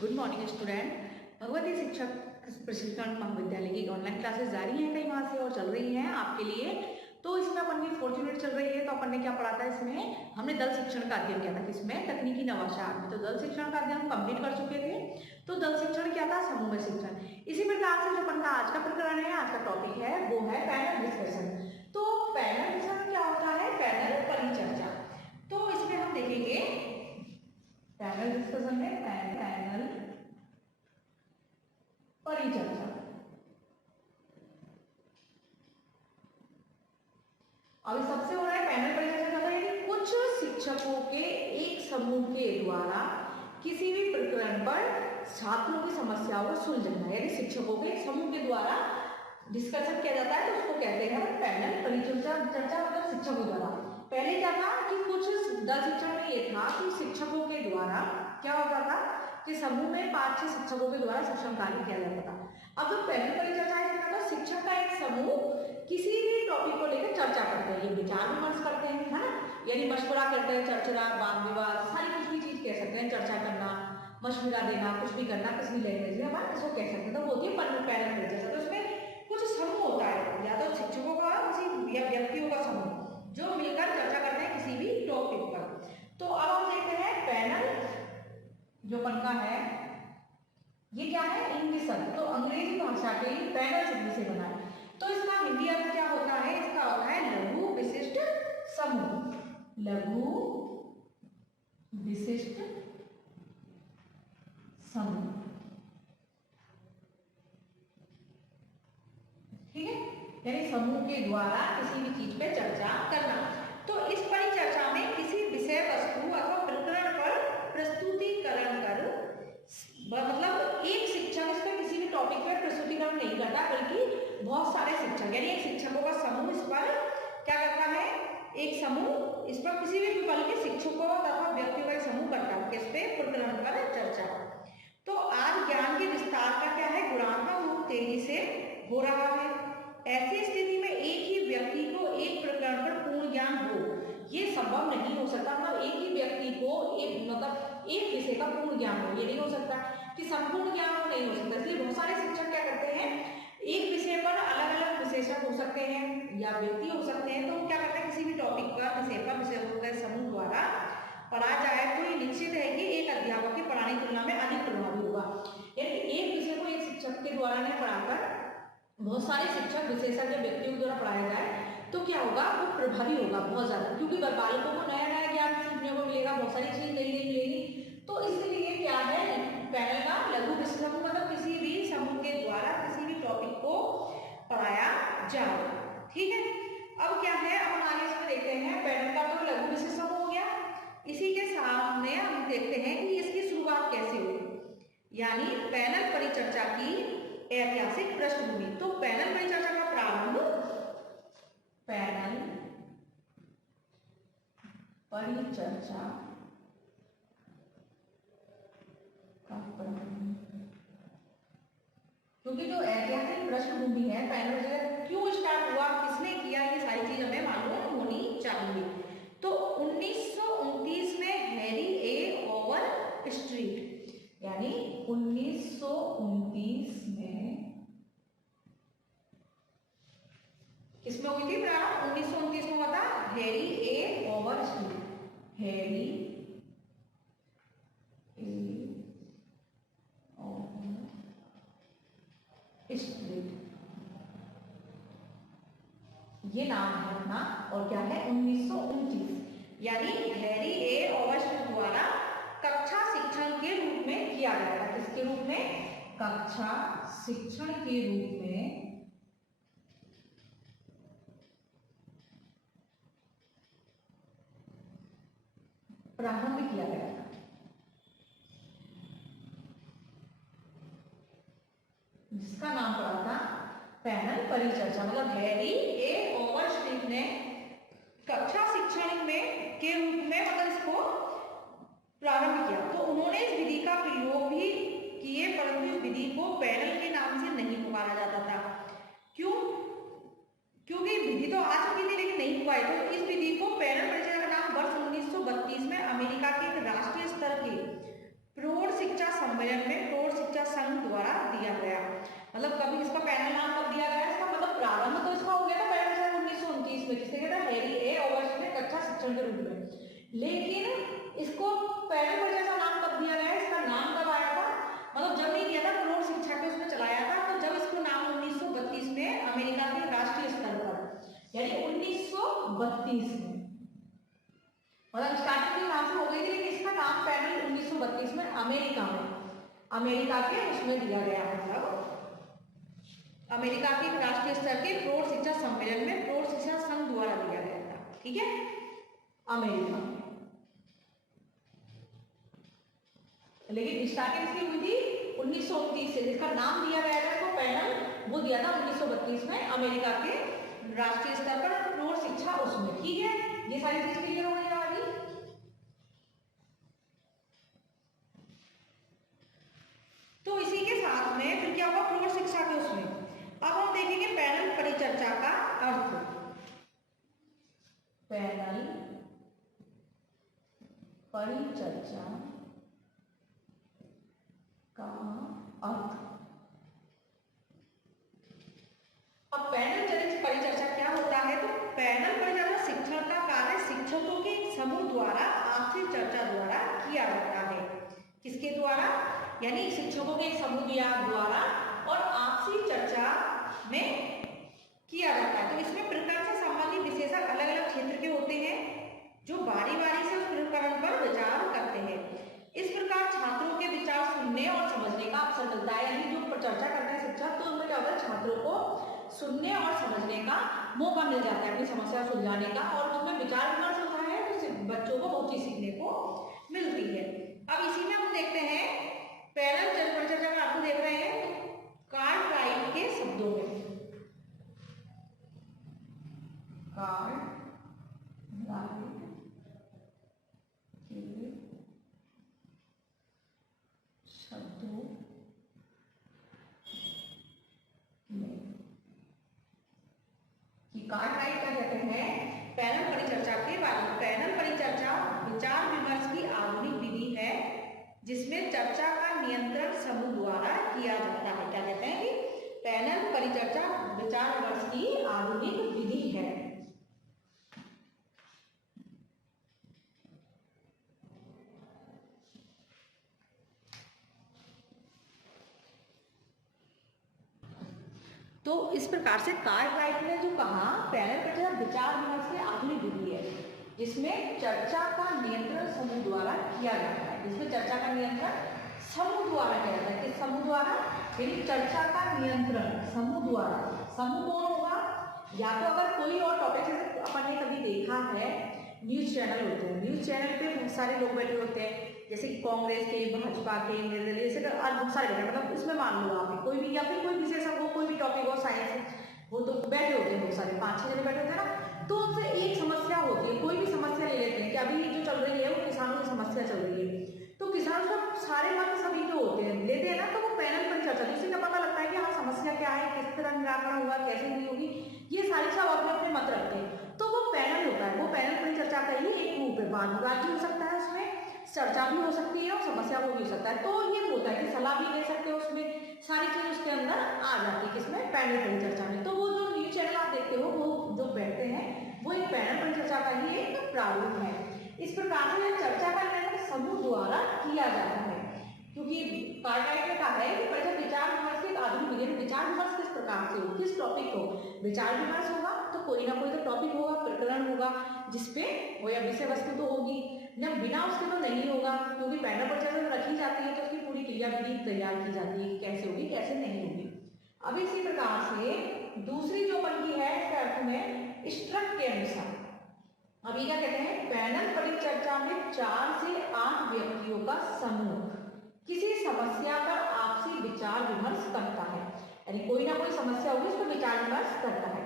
Good morning student. Bhagwati शिक्षक प्रशिक्षण महाविद्यालय की ऑनलाइन क्लासेस जारी हैं कई माह से और चल रही हैं आपके लिए। तो इसमें अपन की 4th यूनिट चल रही है। तो अपन ने क्या पढ़ा था इसमें, हमने दल शिक्षण का अध्ययन किया था किसमें, तकनीकी नवाचार में। तो दल शिक्षण का अध्ययन कंप्लीट कर चुके थे। तो दल शिक्षण क्या था, समूह में शिक्षण। इसी प्रकार से जो अपन का आज का प्रकरण है, आज का टॉपिक है वो है पैनल डिस्कशन। तो पैनल डिस्कशन क्या होता है, पैनल परिचर्चा। तो इसमें हम देखेंगे पैनल डिस्कशन में पैनल परिचर्चा। अभी सबसे हो रहा है पैनल परिचर्चा का है कुछ शिक्षकों के एक समूह के द्वारा किसी भी प्रकरण पर छात्रों की समस्याओं को सुलझाना, यानी शिक्षकों के समूह के द्वारा डिस्कशन किया जाता है। तो उसको कहते हैं पैनल परिचर्चा। चर्चा मतलब शिक्षकों द्वारा। पहले क्या था कि कुछ दल शिक्षण में ये था कि शिक्षकों के द्वारा क्या होता था कि समूह में 5-6 शिक्षकों के द्वारा शिक्षण कार्य किया जाता था। अब जो पैनल परिचर्चा है इसमें तो शिक्षक का एक समूह किसी भी टॉपिक को लेकर चर्चा करते हैं, ये विचार विमर्श करते हैं, है ना, यानी मशवरा करते हैं, चर्चा, वाद विवाद, सारी कुछ भी चीज कह सकते हैं, चर्चा करना, मशवरा देना, कुछ भी करना, किसी भी लैंग्वेज में अपन इसको कह सकते हैं। तो वो होती है पैनल परिचर्चा। तो इसमें कुछ समूह होता है, या तो शिक्षकों का किसी या व्यक्तियों का समूह जो मिलकर चर्चा करते हैं किसी भी टॉपिक पर। तो अब हम देखते हैं पैनल जो बनता है ये क्या है, इंग्लिश शब्द। तो अंग्रेजी भाषा के लिए पैनल शब्द से बना है। तो इसका हिंदी अर्थ क्या होता है, इसका होता है लघु विशिष्ट समूह। लघु विशिष्ट समूह, ठीक है, यानी समूह के द्वारा किसी भी चीज पे चर्चा करना। तो इस परिचर्चा में किसी विषय वस्तु अथवा प्रकरण पर प्रस्तुतिकरण कर, मतलब एक शिक्षक इस पर किसी भी टॉपिक पर प्रस्तुतिकरण नहीं करता, बल्कि बहुत सारे शिक्षक, यानी एक शिक्षकों का समूह इस पर क्या करता है, एक समूह इस पर किसी भी विकल्प के शिक्षकों तथा व्यक्तियों का समूह करता है किस पे, प्रकरण पर चर्चा। तो आज ज्ञान के विस्तार का क्या है, गुणात्मक रूप तेजी से हो रहा है। ऐसी स्थिति में एक ही व्यक्ति को एक प्रकरण पर पूर्ण ज्ञान हो ये संभव नहीं हो सकता। मतलब एक ही व्यक्ति को एक विषय का पूर्ण ज्ञान हो, ये नहीं हो सकता कि संपूर्ण ज्ञान हो, नहीं हो सकता। इसलिए बहुत सारे शिक्षक क्या करते हैं, एक विषय पर अलग अलग विशेषज्ञ हो सकते हैं या व्यक्ति हो सकते हैं। तो क्या करते हैं, किसी भी टॉपिक पर विषयों के समूह द्वारा पढ़ा जाए तो ये निश्चित है कि एक अध्यापक की पढ़ाने की तुलना में अधिक प्रभावी होगा। यानी एक विषय को एक शिक्षक के द्वारा नहीं पढ़ाकर बहुत सारे शिक्षक विशेषज्ञ व्यक्तियों के द्वारा पढ़ाया जाए तो क्या होगा, वो प्रभावी होगा बहुत ज्यादा, क्योंकि बालकों को नया नया ज्ञान सीखने को मिलेगा, बहुत सारी चीज नई नई मिलेगी। तो इसलिए क्या है, पैनल का लघु विशिष्ट समूह मतलब किसी भी समूह के द्वारा किसी भी टॉपिक को पढ़ाया जाए, ठीक है। अब क्या है, हम आगे इसमें देखते हैं पैनल का तो लघु विशिष्ट समूह हो गया। इसी के सामने हम देखते हैं कि इसकी शुरुआत कैसे हुई, यानी पैनल परिचर्चा की ऐतिहासिक पृष्ठभूमि। तो पैनल परिचर्चा का प्रारंभ, पैनल परिचर्चा का प्रारंभ, क्योंकि जो ऐतिहासिक पृष्ठभूमि है पैनल परिचर्चा क्यों स्टार्ट हुआ, किसने किया, ये सारी चीज हमें मालूम होनी चाहिए। तो 1929 में हैरी ए ओवर स्ट्रीट, यानी 1929 में किसमें हुई थी प्रारंभ, 1929 में हुआ था हैरी ए ओवर स्ट्रीट। हैरी ए ओवर स्ट्रीट ये नाम है अपना, और क्या है 1929, यानी हैरी ए ओवर स्ट्रीट द्वारा कक्षा शिक्षण के रूप में किया गया था। किसके रूप में, कक्षा शिक्षण के रूप में प्रारंभ किया गया था। जिसका नाम पड़ा था पैनल परिचर्चा। मतलब हैरी ए ओवर स्ट्रीट ने कक्षा शिक्षण में के रूप में मतलब इसको प्रारंभ किया। तो उन्होंने इस विधि का प्रयोग भी किए, परंतु इस विधि को पैनल के नाम से नहीं पुकारा जाता था। क्यों, क्योंकि विधि तो आ चुकी थी लेकिन नहीं पुकारी। तो इस विधि को पैनल परिचर्चा का नाम वर्ष 1932 में अमेरिका के एक राष्ट्रीय स्तर के प्रौढ़ शिक्षा सम्मेलन में प्रौढ़ शिक्षा संघ द्वारा दिया गया। मतलब कभी इसका पैनल नाम कब दिया गया, इसका मतलब प्रारंभ तो इसका हो गया था पैनल 1929 में, किसने किया था, हैरी ए ओवर्स ने कक्षा शिक्षण के रूप में। लेकिन इसको पैनल पर जैसा नाम कब दिया गया, इसका नाम कब आया था, मतलब जब नहीं किया था प्रौढ़ शिक्षा के उसमें चलाया था, तो जब इसको नाम 1932 में अमेरिका के राष्ट्रीय स्तर पर, यानी 1932 में, मतलब स्टार्टिंग के नाम से हो गई थी, लेकिन इसका नाम पैनल 1932 में अमेरिका के उसमें दिया गया। मतलब अमेरिका के राष्ट्रीय स्तर के प्रौढ़ शिक्षा सम्मेलन में प्रौढ़ शिक्षा संघ द्वारा दिया गया था, ठीक है, अमेरिका में। लेकिन स्टार्टिंग इसकी हुई थी 1929 से, जिसका नाम दिया गया था तो पैनल वो दिया था 1932 में अमेरिका के राष्ट्रीय स्तर पर प्रौढ़ शिक्षा उसमें, ठीक है। ये सारी चीज क्लियर हो गई हमारी। तो इसी के साथ में फिर क्या हुआ प्रौढ़ शिक्षा के उसमें, अब हम देखेंगे पैनल परिचर्चा का अर्थ। पैनल परिचर्चा का अर्थ। अब पैनल परिचर्चा क्या होता है, तो पैनल परिचर्चा शिक्षण का कार्य शिक्षकों के समूह द्वारा आपसी चर्चा द्वारा किया जाता है। किसके द्वारा, यानी शिक्षकों के समूह द्वारा और आपसी चर्चा में किया जाता है। तो इसमें प्रकरण से संबंधित विशेषज्ञ अलग अलग क्षेत्र के होते हैं जो बारी बारी से उस प्रकरण पर विचार करते हैं। इस प्रकार छात्रों के विचार सुनने और समझने का अवसर मिलता है, यानी जो चर्चा करते हैं शिक्षक, तो उनमें क्या होता है, छात्रों को सुनने और समझने का मौका मिल जाता है, अपनी समस्या सुलझाने का, और उसमें विचार विमर्श होता है तो बच्चों को बहुत चीज सीखने को मिलती है। अब इसी में हम देखते हैं पैनल परिचर्चा का आपको देख रहे हैं कार्टराइट के शब्दों में, कार्टराइट के शब्दों में, कार्टराइट क्या कहते हैं, पैनल परिचर्चा के बारे में। पैनल परिचर्चा विचार विमर्श की आधुनिक विधि है जिसमें चर्चा का नियंत्रण समूह द्वारा किया जाता है। क्या कहते हैं कि पैनल परिचर्चा विचार विमर्श की आधुनिक विधि है। तो इस प्रकार से कार्टराइट ने जो कहा पैनल परिचर्चा विचार विमर्श की आधुनिक विधि है जिसमें चर्चा का नियंत्रण समूह द्वारा किया जाता है, जिसमें चर्चा का नियंत्रण समूह द्वारा किया जाता है। किस समूह द्वारा, यानी चर्चा का नियंत्रण समूह द्वारा। समूह कौन होगा, या तो अगर कोई और टॉपिक, जैसे अपन ने कभी देखा है न्यूज चैनल होते हैं, न्यूज चैनल पे बहुत सारे लोग बैठे होते हैं, जैसे कि कांग्रेस के, भाजपा के, निर्दलीय, जैसे बहुत सारे बैठे, मतलब उसमें मान लो आप कोई भी, या फिर कोई विशेषज्ञ हो, कोई भी टॉपिक हो, साइंस वो, तो बैठे होते हैं बहुत सारे, 5-6 जने बैठे होते हैं ना। तो उनसे एक समस्या होती है, कोई भी समस्या ले लेते हैं कि अभी जो चल रही है वो किसानों की समस्या चल रही है, तो किसान का सारे मत सभी के होते हैं, लेते हैं ना, तो वो पैनल पर चर्चा, इसी का पता लगता है कि हाँ समस्या क्या है, किस तरह निराकरण होगा, कैसे नहीं होगी, ये सारी सब अपने अपने मत रखते हैं। तो वो पैनल होता है, वो पैनल पर चर्चा का ही एक रूप है। वाद विवाद भी हो सकता है उसमें, चर्चा भी हो सकती है और समस्या वो भी हो सकता है। तो ये होता है कि सलाह भी ले सकते हो, उसमें सारी चीज उसके अंदर आ जाती है, किसमें, पैनल परिचर्चा में। तो वो जो न्यूज चैनल आप देखते हो, वो जो बैठते हैं वो एक पैनल परिचर्चा का ही एक प्रारूप है। इस प्रकार से चर्चा का निर्णय समूह द्वारा किया जाता है, क्योंकि कार्टराइट ने कहा है कि परिचर्चा विचार विमर्श की आधुनिक विधि में विचार विमर्श किस प्रकार से हो, किस टॉपिक हो, विचार विमर्श होगा तो कोई ना कोई तो टॉपिक होगा, प्रकरण होगा जिसपे वो, या विषय वस्तु तो होगी ना, बिना उसके तो नहीं होगा, क्योंकि पैनल परिचर्चा जब रखी जाती है तो उसकी पूरी क्रियाविधि तैयार की जाती है, कैसे होगी कैसे नहीं होगी। अब इसी प्रकार से दूसरी जो बनती है इसके अर्थ में स्ट्रक के अनुसार, अभी क्या कहते हैं, पैनल परिचर्चा में 4 से 8 व्यक्तियों का समूह किसी समस्या पर आपसी विचार विमर्श करता है, यानी कोई ना कोई समस्या होगी उस पर विचार विमर्श करता है।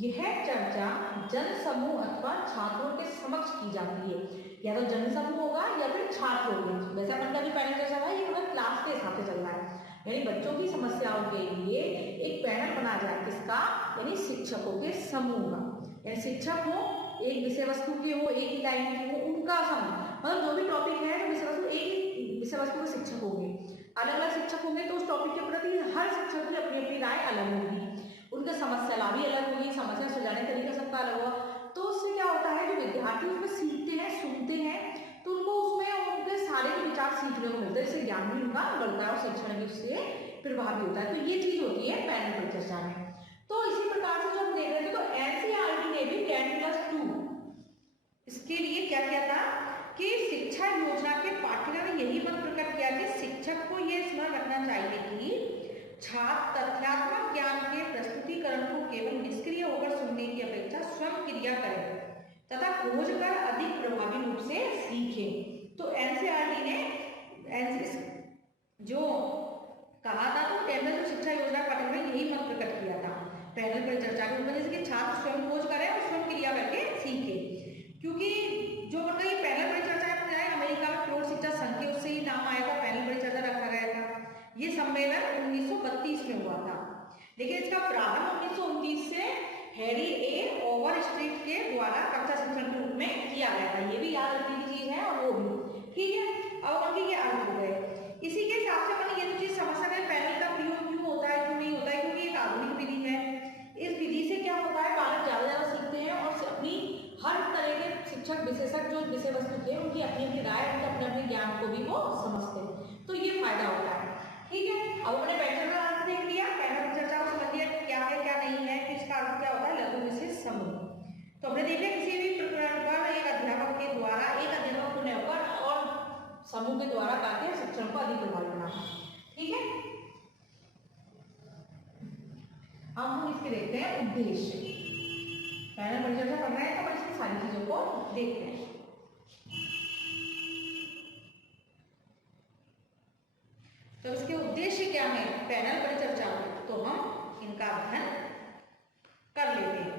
यह चर्चा जन समूह अथवा छात्रों के समक्ष की जाती है, या तो जन समूह होगा या फिर छात्र होंगे। वैसे अपन का भी पैनल चर्चा है, ये हमारे क्लास के हिसाब से चल रहा है, यानी बच्चों की समस्याओं के लिए एक पैनल बना जाए, किसका, यानी शिक्षकों के समूह का, यानी शिक्षक हो, एक विषय वस्तु के हो, एक ही लाइन के हो, उनका समूह, मतलब जो भी टॉपिक है तो विषय वस्तु, एक ही विषय वस्तु के शिक्षक होंगे, अलग अलग शिक्षक होंगे तो उस टॉपिक के प्रति हर शिक्षक की अपनी अपनी राय अलग होगी, उनका समस्या भी अलग होगी, समस्या सुलझाने का तरीका सबका अलग होगा। तो उससे क्या होता है, जो विद्यार्थी उसमें सीखते हैं, सुनते हैं, तो उनको उसमें उनके सारे विचार सीखने को मिलते हैं, इससे ज्ञान भी उनका बढ़ता है और शिक्षण भी उससे प्रभावी होता है। तो ये चीज होती है पैनल परिचर्चा में। तो इसी प्रकार से जो हम देख रहे थे, तो एनसीईआरटी ने भी 10+2 इसके लिए क्या किया था कि शिक्षा योजना के पाठ्यक्रम में यही मत प्रकट किया कि शिक्षक को यह स्मरण रखना चाहिए कि छात्र तथ्यात्मक ज्ञान के प्रस्तुतिकरण को केवल निष्क्रिय होकर सुनने की अपेक्षा स्वयं क्रिया करें तथा खोज कर अधिक प्रभावी रूप से सीखें। तो एनसीईआरटी ने जो कहा था, तो पैनल शिक्षा योजना पाठ्यक्रम में यही मत प्रकट किया था पैनल परिचर्चा के ऊपर, जैसे कि छात्र स्वयं खोज करें और स्वयं क्रिया करके सीखे। क्योंकि जो मतलब ये पैनल परिचर्चा है, अमेरिका में प्रौढ़ शिक्षा संघ के उससे ही नाम आया था, पैनल परिचर्चा रखा गया था। ये सम्मेलन 1932 में हुआ था, लेकिन इसका प्रारंभ 1929 से हैरी ए ओवरस्ट्रीट के द्वारा कक्षा शिक्षण के रूप में किया गया था। ये भी याद रखने की चीज है, और वो भी ठीक है। अब उनके ये अर्थ हो गए। इसी के हिसाब से मैंने ये तो चीज समझ सकते हैं पैनल का प्रयोग क्यों होता है, क्यों नहीं होता है, क्योंकि एक आधुनिक विधि है। इस विधि से क्या होता है, बालक ज्यादा सीखते हैं और अपनी हर तरह के शिक्षक विशेषज्ञ जो विषय वस्तु थे उनकी अपनी अपनी राय, उनके अपने अपने ज्ञान को भी वो समझते हैं, तो ये फायदा होता है। ठीक है, अब हमने पैनल का अर्थ देख लिया, पैनल चर्चा को समझ लिया क्या है क्या नहीं है, किसका अर्थ क्या होता है, लघु विशेष समूह। तो हमने देखा किसी भी प्रकरण पर एक अध्यापक के द्वारा, एक अध्यापक को नियोजन और समूह के द्वारा कार्य शिक्षण को अधिक प्रभावी बनाना। ठीक है, अब हम इसके देखते हैं उद्देश्य। पैनल परिचर्चा कर रहे हैं तो इसकी सारी चीजों को देखते हैं। तो इसके उद्देश्य क्या है पैनल परिचर्चा में, तो हम इनका अध्ययन कर लेते हैं।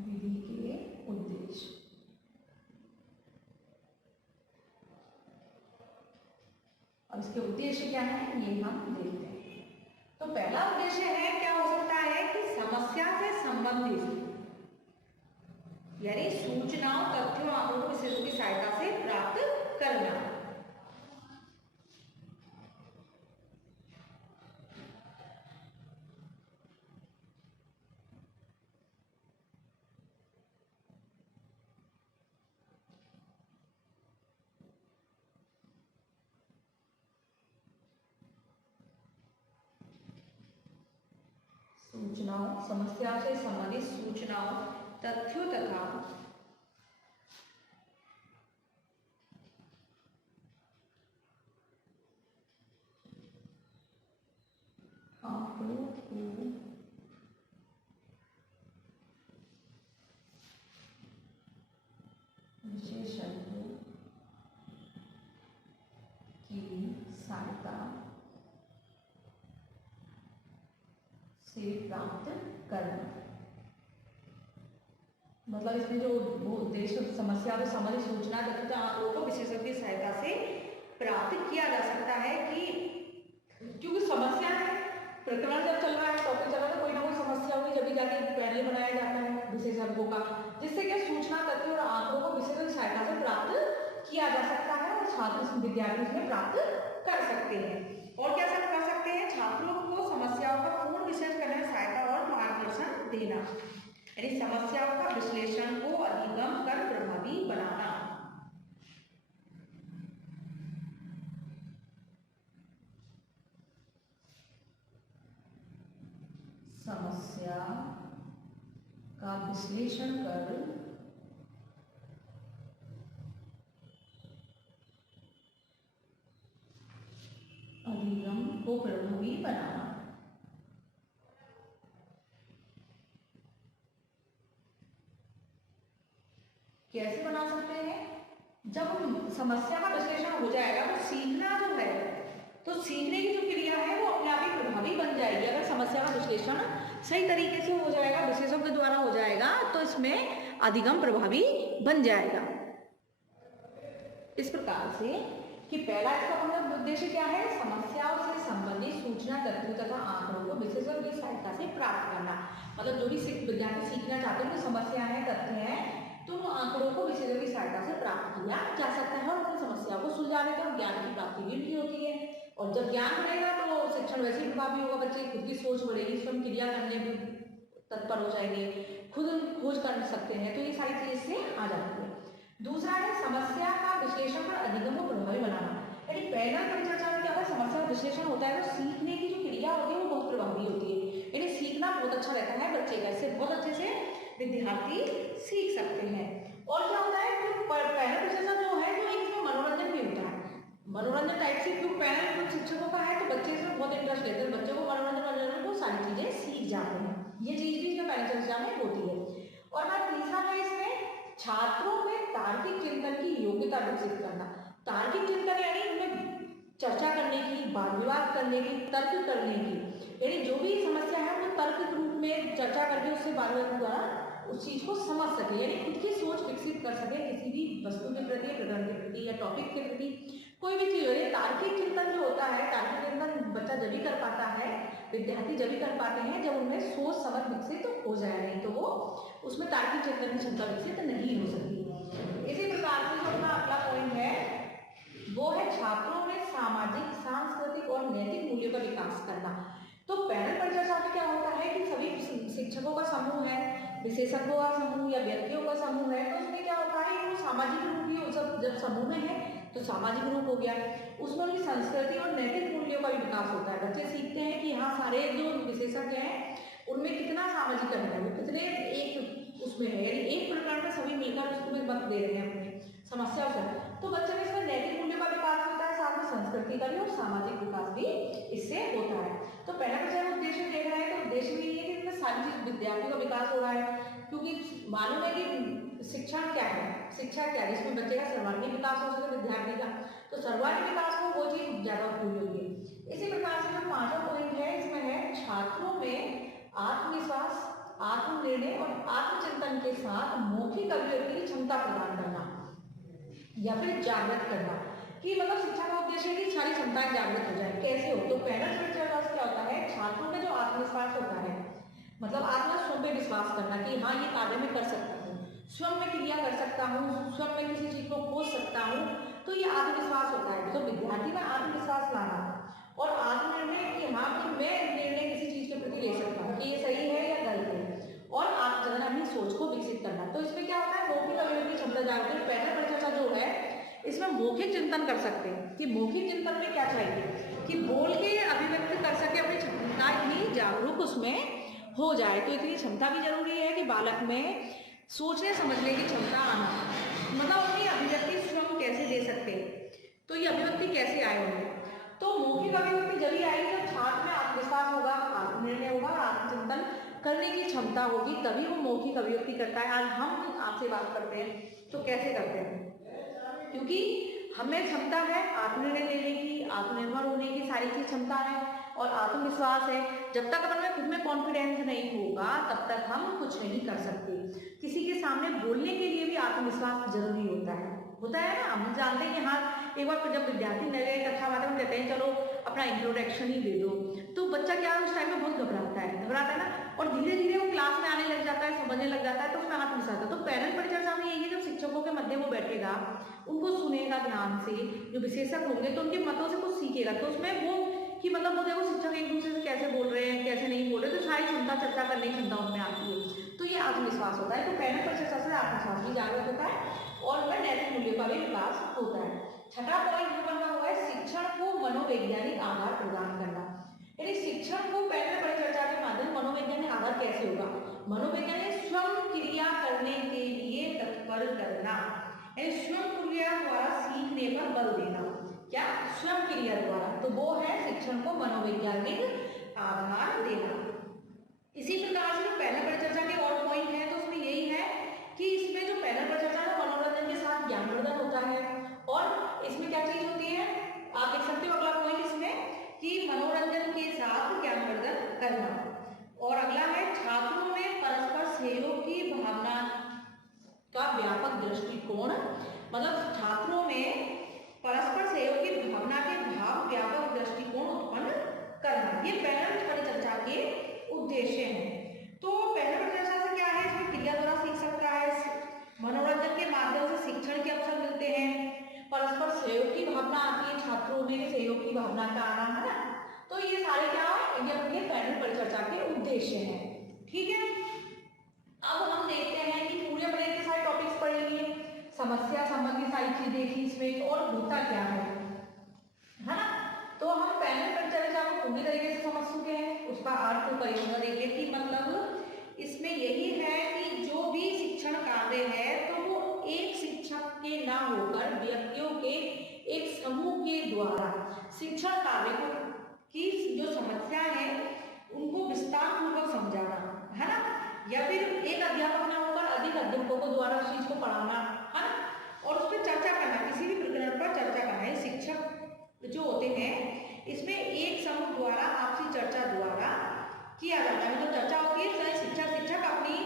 विधि के उद्देश्य, और इसके उद्देश्य क्या है ये हम देखते हैं। तो पहला उद्देश्य है, क्या हो सकता है कि समस्या से संबंधित यानी सूचनाओं, तथ्यों, आंकड़ों को विशेषज्ञों की सहायता से प्राप्त करना। सूचनाओं, समस्या से संबंधित सूचनाओं, तथ्यों तथा आंकड़ों को विशेषज्ञों की सहायता से प्राप्त करना। मतलब इसमें जो वो उद्देश्य समस्या से संबंधित सूचना तथा आंकड़ों को विशेषज्ञ की सहायता से प्राप्त किया जा सकता है, कि क्योंकि समस्या है, प्रकरण जब चल रहा है, टॉपिक चल रहा है, तो कोई ना कोई समस्या होगी, जब भी जाके पैनल बनाया जाता है विशेषज्ञों का, जिससे कि सूचना, तथ्य और आंकड़ों को विशेषज्ञ की सहायता से प्राप्त किया जा सकता है और छात्र विद्यार्थी इसमें प्राप्त कर सकते हैं। और क्या सब कर सकते हैं, छात्रों को समस्याओं का पूर्ण विश्लेषण करने में सहायता और मार्गदर्शन देना, यानी समस्याओं का विश्लेषण को अधिगम कर प्रभावी बनाना। समस्या का विश्लेषण कर अधिगम को प्रभावी बनाना। कैसे बना सकते हैं, जब समस्या का विश्लेषण हो जाएगा तो सीखना जो है, तो सीखने की जो क्रिया है वो अपने आप ही प्रभावी बन जाएगी। अगर समस्या का विश्लेषण सही तरीके से हो जाएगा, विशेषण के द्वारा हो जाएगा, तो इसमें अधिगम प्रभावी बन जाएगा। इस प्रकार से कि पहला इसका मतलब उद्देश्य क्या है, समस्याओं से संबंधित सूचना तथ्यों तथा आंकड़ों को विशेषज्ञ की सहायता से प्राप्त करना। मतलब जो भी विद्यार्थी सीखना चाहते हैं, समस्या है, तथ्य है, तो उन आंकड़ों को विशेषज्ञ की सहायता से प्राप्त किया जा सकता है और अपनी समस्या को सुलझाने का ज्ञान की प्राप्ति भी उनकी होती है। और जब ज्ञान बढ़ेगा तो शिक्षण वैसे ही प्रभावी होगा, बच्चे खुद की सोच बढ़ेगी, स्वयं क्रिया करने में तत्पर हो जाएंगे, खुद खोज कर सकते हैं, तो ये सारी चीज इससे आ जाती है। दूसरा है समस्या का विश्लेषण कर अधिगम को प्रभावी बनाना। यानी पहला परिचर्चा में क्या होता है, समस्या का विश्लेषण होता है, तो सीखने की जो क्रिया होती है वो बहुत प्रभावी होती है, यानी सीखना बहुत अच्छा रहता है बच्चे का, इससे बहुत अच्छे से विद्यार्थी सीख सकते हैं। और क्या होता है कि पहला परिचर्चा जो है जो एक इसमें मनोरंजन भी होता है, मनोरंजन टाइप से, क्योंकि पहले कुछ शिक्षकों का है तो बच्चे इसमें बहुत इंटरेस्ट लेते हैं, बच्चों को मनोरंजन को सारी चीजें सीख जाते हैं, ये चीज भी इसमें पहली चर्चा में होती है। और बात तीसरा है इसमें छात्रों में तार्किक चिंतन की योग्यता विकसित करना। तार्किक चिंतन यानी इनमें चर्चा करने की, वाद विवाद करने की, तर्क करने की, यानी जो भी समस्या है वो तर्क रूप में चर्चा करके उससे वाद विवाद द्वारा उस चीज को समझ सके, यानी खुद की सोच विकसित कर सके किसी भी वस्तु के प्रति, प्रकरण के प्रति या टॉपिक के प्रति, कोई भी चीज हो। तार्किक चिंतन जो होता है, तार्किक चिंतन बच्चा जब भी कर पाता है, विद्यार्थी जब भी कर पाते हैं जब उनमें सोच समझ विकसित हो जाए, नहीं तो वो उसमें तार्किक चिंतन की क्षमता विकसित नहीं हो सकती। इसी प्रकार से जो अपना अगला पॉइंट है वो है छात्रों में सामाजिक, सांस्कृतिक और नैतिक मूल्यों का विकास करना। तो पैनल परिचर्चा में क्या होता है कि सभी शिक्षकों का समूह है, विशेषज्ञों का समूह या व्यक्तियों का समूह है, तो उसमें क्या होता है कि वो सामाजिक रूप ही जब समूह में है तो सामाजिक रूप हो गया, उसमें उनकी संस्कृति और नैतिक मूल्यों का भी विकास होता है। बच्चे सीखते हैं कि हाँ सारे जो विशेषज्ञ हैं उनमें कितना सामाजिकरण है, वो कितने एक उसमें है, यानी एक प्रकार में सभी मिलकर उसको भी वक्त दे रहे हैं अपनी समस्याओं से, तो बच्चे में इसमें नैतिक मूल्यों का विकास होता है, साथ में संस्कृति का भी और सामाजिक विकास भी इससे होता है। तो पहला बच्चा उद्देश्य देख रहा है तो उद्देश्य भी ये है कि सारी चीज विद्यार्थियों का विकास हो रहा है, क्योंकि मालूम है कि शिक्षण क्या है, शिक्षा क्या है, जिसमें बच्चे का सर्वांगीण विकास हो सके विद्यार्थी का, तो सर्वांगीण विकास को वो चीज ज्यादा उपयोगी होगी। इसी प्रकार से जो पांचवा पॉइंट है इसमें है छात्रों में आत्मविश्वास, आत्मनिर्णय और आत्मचिंतन के साथ मौखिक अभिव्यक्ति की क्षमता प्रदान करना या फिर जागृत करना, कि मतलब शिक्षा का उद्देश्य है कि सारी क्षमताएं जागृत हो जाए। कैसे हो, तो पहला चरण क्या होता है, छात्रों में जो आत्मविश्वास होता है, मतलब आत्मा स्वयं पे विश्वास करना कि हाँ ये कार्य मैं कर सकता हूँ, स्वयं में क्रिया कर सकता हूँ, स्वयं में किसी चीज को खोज सकता हूँ, तो ये आत्मविश्वास होता है। तो विद्यार्थी में आत्मविश्वास लाना और आत्मनिर्णय कि हाँ कि मैं निर्णय किसी चीज के प्रति ले सकता हूँ कि ये सही है या गलत है, और आत्मजन अपनी सोच को विकसित करना। तो इसमें क्या होता है, मौखिक अभिव्यक्ति क्षमता जागृति। पहला परिचर्चा जो है इसमें मौखिक चिंतन कर सकते हैं कि मौखिक चिंतन में क्या चाहिए कि बोल के अभिव्यक्त कर सके अपनी क्षमता, इतनी जागरूक उसमें हो जाए। तो इतनी क्षमता भी जरूरी है कि बालक में सोचने समझने की क्षमता आना, मतलब अपनी अभिव्यक्ति स्वयं कैसे दे सकते हैं, तो ये अभिव्यक्ति कैसे आए होंगे, तो मौखिक अभिव्यक्ति जब ही आएगी जब छात्र में आत्मविश्वास होगा, आत्मनिर्णय होगा और आत्मचिंतन करने की क्षमता होगी, तभी वो मौखिक अभिव्यक्ति करता है। आज हम आपसे बात करते हैं तो कैसे करते हैं, क्योंकि हमें क्षमता है आत्मनिर्णय लेने की, आत्मनिर्भर होने की, सारी चीज क्षमता है और आत्मविश्वास है। जब तक अपन में खुद में कॉन्फिडेंस नहीं होगा तब तक हम कुछ नहीं कर सकते। किसी के सामने बोलने के लिए भी आत्मविश्वास जरूरी होता है ना। हम जानते हैं कि हाँ एक बार जब विद्यार्थी नए कक्षा में हम कहते हैं चलो अपना इंट्रोडक्शन ही दे दो, तो बच्चा क्या है उस टाइम में बहुत घबराता है ना, और धीरे धीरे वो क्लास में आने लग जाता है, समझने लग जाता है, तो उसमें आत्मविश्वास आता है। तो पैरेंट परिचर्चा में यही है, जब शिक्षकों के मध्य वो बैठेगा, उनको सुनेगा ध्यान से, जो विशेषज्ञ होंगे तो उनके मतों से कुछ सीखेगा, तो उसमें वो कि मतलब वो देखो शिक्षक एक दूसरे से कैसे बोल रहे हैं, कैसे नहीं बोल रहे, तो सारी क्षमता चर्चा करने की क्षमता उनमें आती है, तो ये आत्मविश्वास होता है। तो पैरेंट परिचर्चा से आत्मविश्वास भी जागृत होता है और वह नैतिक मूल्यों का भी विकास होता है। छठा पॉइंट जो बना हुआ है, शिक्षण को मनोवैज्ञानिक आधार प्रदान करना, यानी शिक्षण को पहले परिचर्चा के माध्यम मनोवैज्ञानिक आधार कैसे होगा, मनोवैज्ञानिक स्वयं क्रिया करने के लिए तत्पर करना, यानी स्वयं क्रिया द्वारा सीखने पर बल देना, क्या स्वयं क्रिया द्वारा, तो वो है शिक्षण को मनोवैज्ञानिक आधार देना। इसी प्रकार से जो पहला परिचर्चा के और पॉइंट है तो उसमें यही है कि इसमें जो पहला परिचर्चा है मनोरंजन के साथ ज्ञानवर्धन होता है, और इसमें क्या चीज होती है आप देख सकते हो अगला पॉइंट इसमें कि मनोरंजन के साथ ज्ञानवर्धन करना, और अगला है भावना का व्यापक दृष्टिकोण, मतलब छात्रों में परस्पर सहयोग की भावना के भाव व्यापक दृष्टिकोण उत्पन्न करना, ये पैनल परिचर्चा के उद्देश्य हैं। तो पैनल परिचर्चा से क्या है, इसमें क्रिया द्वारा सीख सकता है, मनोरंजन के माध्यम से शिक्षण के अवसर मिलते हैं, परस्पर सहयोग की भावना आती है छात्रों में, सहयोग की भावना का आना, है ना। तो ये सारे क्या है, ये अपने पैनल परिचर्चा के उद्देश्य हैं। ठीक है, अब हम देखते हैं कि पूरे अपने इतने सारे टॉपिक्स पढ़ लिए, समस्या संबंधी सारी चीज देखी इसमें, और होता क्या है ना। तो हम पैनल परिचर्चा को पूरी तरीके से समझ चुके हैं, उसका अर्थ परिभाषा देंगे कि मतलब इसमें यही है कि जो भी शिक्षण कार्य है तो वो एक शिक्षक के ना होकर व्यक्तियों के एक समूह के द्वारा शिक्षण कार्य को की जो समस्या है उनको विस्तार पूर्वक समझाना, है ना, या फिर एक अध्यापक ना होकर अधिक अध्यापकों को द्वारा उस चीज को पढ़ाना, है ना, और उस पर चर्चा करना, किसी भी प्रकरण पर चर्चा करना है। शिक्षक जो होते हैं इसमें एक समूह द्वारा आपसी चर्चा द्वारा किया जाता है, मतलब चर्चा होती है, शिक्षक अपनी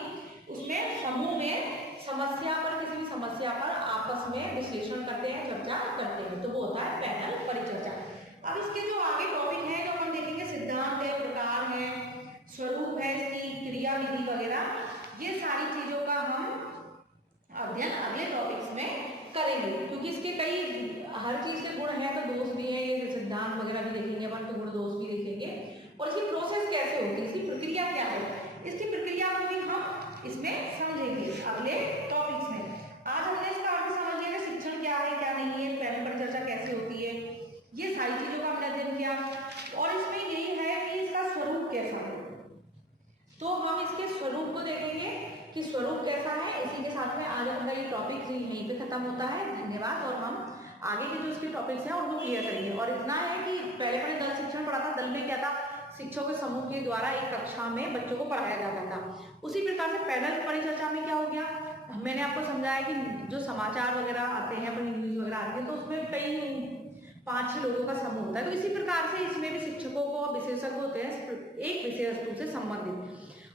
उसमें समूह में समस्या पर, किसी भी समस्या पर आपस में विश्लेषण करते हैं, चर्चा करते हैं, तो वो होता है पैनल परिचर्चा। अब इसके जो आगे टॉपिक है तो हम देखेंगे सिद्धांत है, प्रकार है, स्वरूप है, इसकी क्रिया विधि वगैरह, ये सारी चीजों का हम अध्ययन अगले टॉपिक्स में करेंगे, क्योंकि इसके कई हर चीज के गुण हैं तो दोष भी है, ये सिद्धांत वगैरह भी देखेंगे अपन, तो गुण दोष भी देखेंगे, और इसकी प्रोसेस कैसे होती है, इसकी प्रक्रिया क्या है, इसकी प्रक्रिया को भी हम इसमें समझेंगे अगले टॉपिक्स में। आज हमने इसका अर्थ समझ लिया कि शिक्षण क्या है क्या नहीं है, पैनल परिचर्चा कैसे होती है, ये सारी चीजों का हमने अध्ययन किया, और इसमें यही है कि इसका स्वरूप कैसा है, तो हम इसके स्वरूप को देखेंगे कि स्वरूप कैसा है। इसी के साथ में आज हमारा ये टॉपिक यहीं पे खत्म होता है। धन्यवाद, और हम आगे के जो इसके टॉपिक्स हैं उनको क्लियर करेंगे। और इतना है कि पहले मैंने दल शिक्षण पढ़ा था, दल में क्या था, शिक्षकों के समूह के द्वारा एक कक्षा में बच्चों को पढ़ाया जाता था। उसी प्रकार से पैनल परिचर्चा में क्या हो गया, मैंने आपको समझाया कि जो समाचार वगैरह आते हैं, अपनी न्यूज वगैरह आती है, तो उसमें कई 5-6 लोगों का समूह होता है, तो इसी प्रकार से इसमें भी शिक्षकों को विशेषज्ञ होते हैं एक विषय वस्तु से संबंधित,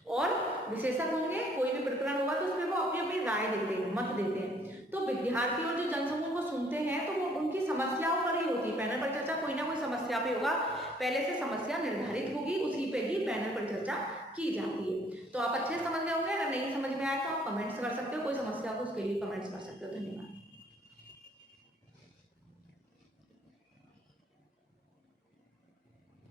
और विशेषज्ञ होंगे, कोई भी प्रकरण होगा तो उसमें वो अपनी अपनी राय देते हैं, मत देते हैं, तो विद्यार्थी और जो जनसमूह को सुनते हैं तो वो उनकी समस्याओं पर ही होती है। पैनल परिचर्चा कोई ना कोई समस्या पे होगा, पहले से समस्या निर्धारित होगी, उसी पे ही पैनल परिचर्चा की जाती है। तो आप अच्छे से समझ गए होंगे, अगर नहीं समझ में आए तो आप कमेंट्स कर सकते हो, कोई समस्या हो उसके लिए कमेंट्स कर सकते हो। धन्यवाद।